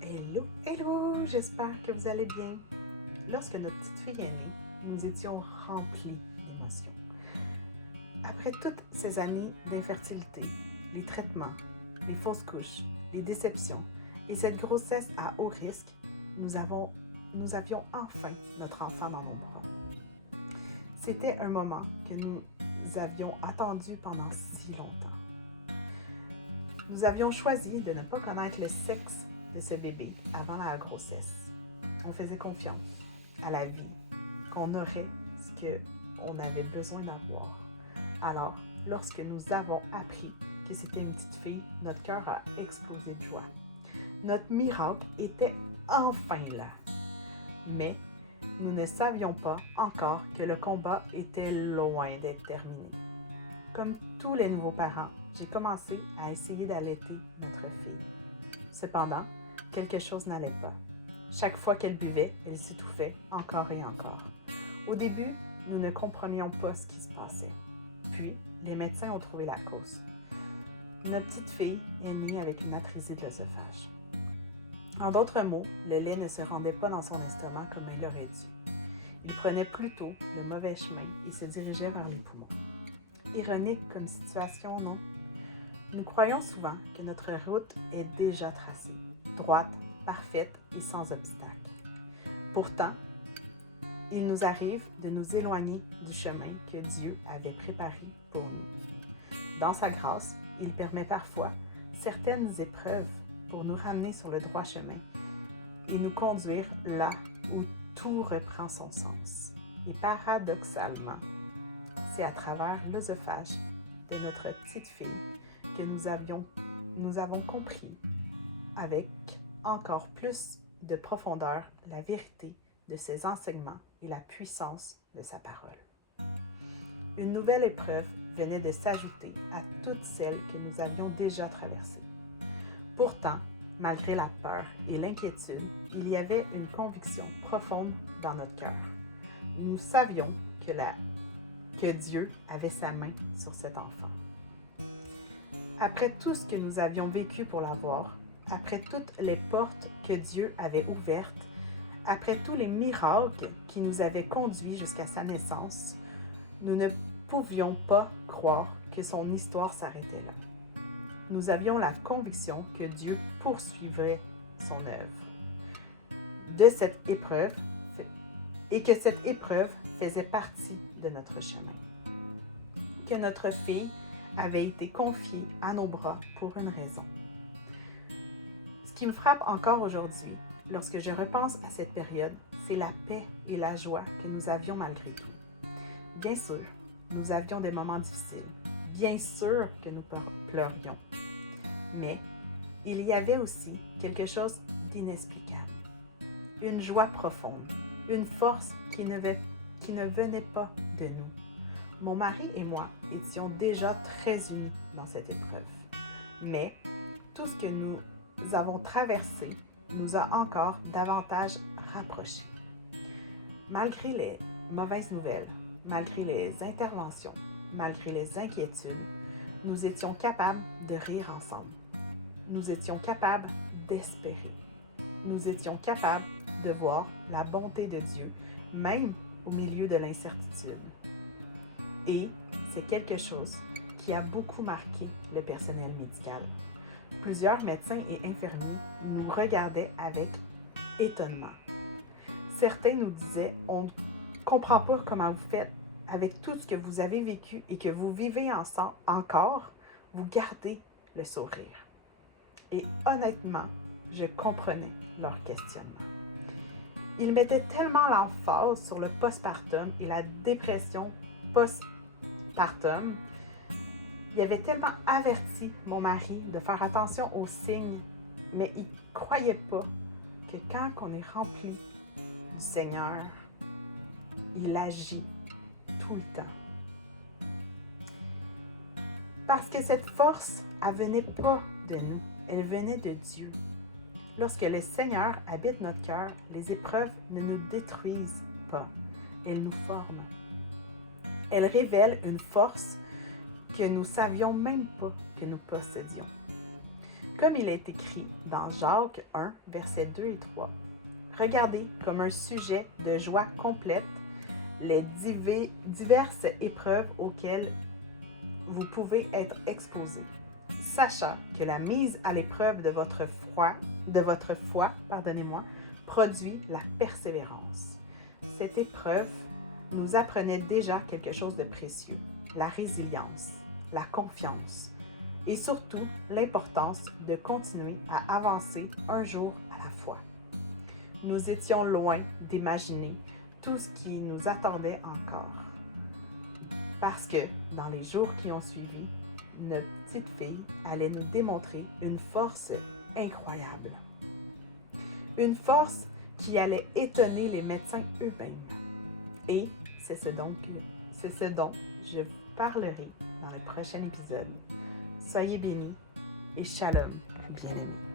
Hello, hello, j'espère que vous allez bien. Lorsque notre petite fille est née, nous étions remplis d'émotions. Après toutes ces années d'infertilité, les traitements, les fausses couches, les déceptions et cette grossesse à haut risque, nous avions enfin notre enfant dans nos bras. C'était un moment que nous avions attendu pendant si longtemps. Nous avions choisi de ne pas connaître le sexe de ce bébé avant la grossesse. On faisait confiance à la vie, qu'on aurait ce qu'on avait besoin d'avoir. Alors, lorsque nous avons appris que c'était une petite fille, notre cœur a explosé de joie. Notre miracle était enfin là. Mais nous ne savions pas encore que le combat était loin d'être terminé. Comme tous les nouveaux parents, j'ai commencé à essayer d'allaiter notre fille. Cependant, quelque chose n'allait pas. Chaque fois qu'elle buvait, elle s'étouffait encore et encore. Au début, nous ne comprenions pas ce qui se passait. Puis, les médecins ont trouvé la cause. Notre petite fille est née avec une atrésie de l'œsophage. En d'autres mots, le lait ne se rendait pas dans son estomac comme il l'aurait dû. Il prenait plutôt le mauvais chemin et se dirigeait vers les poumons. Ironique comme situation, non? Nous croyons souvent que notre route est déjà tracée, droite, parfaite et sans obstacle. Pourtant, il nous arrive de nous éloigner du chemin que Dieu avait préparé pour nous. Dans sa grâce, il permet parfois certaines épreuves pour nous ramener sur le droit chemin et nous conduire là où tout reprend son sens. Et paradoxalement, c'est à travers l'œsophage de notre petite fille que nous avons compris avec encore plus de profondeur la vérité de ses enseignements et la puissance de sa parole. Une nouvelle épreuve venait de s'ajouter à toutes celles que nous avions déjà traversées. Pourtant, malgré la peur et l'inquiétude, il y avait une conviction profonde dans notre cœur. Nous savions que Dieu avait sa main sur cet enfant. Après tout ce que nous avions vécu pour l'avoir, après toutes les portes que Dieu avait ouvertes, après tous les miracles qui nous avaient conduits jusqu'à sa naissance, nous ne pouvions pas croire que son histoire s'arrêtait là. Nous avions la conviction que Dieu poursuivrait son œuvre de cette épreuve et que cette épreuve faisait partie de notre chemin. Que notre fille avait été confiée à nos bras pour une raison. Ce qui me frappe encore aujourd'hui, lorsque je repense à cette période, c'est la paix et la joie que nous avions malgré tout. Bien sûr, nous avions des moments difficiles. Bien sûr que nous pleurions. Mais il y avait aussi quelque chose d'inexplicable. Une joie profonde, une force qui ne venait pas de nous. Mon mari et moi étions déjà très unis dans cette épreuve. Mais tout ce que nous avons traversé nous a encore davantage rapprochés. Malgré les mauvaises nouvelles, malgré les interventions, malgré les inquiétudes, nous étions capables de rire ensemble. Nous étions capables d'espérer. Nous étions capables de voir la bonté de Dieu, même au milieu de l'incertitude. Et c'est quelque chose qui a beaucoup marqué le personnel médical. Plusieurs médecins et infirmiers nous regardaient avec étonnement. Certains nous disaient « On ne comprend pas comment vous faites avec tout ce que vous avez vécu et que vous vivez ensemble encore, vous gardez le sourire. » Et honnêtement, je comprenais leur questionnement. Ils mettaient tellement l'emphase sur le postpartum et la dépression postpartum. Il avait tellement averti mon mari de faire attention aux signes, mais il ne croyait pas que quand on est rempli du Seigneur, il agit tout le temps. Parce que cette force, elle ne venait pas de nous, elle venait de Dieu. Lorsque le Seigneur habite notre cœur, les épreuves ne nous détruisent pas, elles nous forment. Elles révèlent une force que nous ne savions même pas que nous possédions. Comme il est écrit dans Jacques 1, versets 2 et 3, regardez comme un sujet de joie complète les diverses épreuves auxquelles vous pouvez être exposés, sachant que la mise à l'épreuve de votre foi, produit la persévérance. Cette épreuve nous apprenait déjà quelque chose de précieux, la résilience, la confiance et surtout l'importance de continuer à avancer un jour à la fois. Nous étions loin d'imaginer tout ce qui nous attendait encore. Parce que dans les jours qui ont suivi, notre petite fille allait nous démontrer une force incroyable. Une force qui allait étonner les médecins eux-mêmes. Et c'est ce dont je vous parlerai dans le prochain épisode. Soyez bénis et shalom, bien-aimés.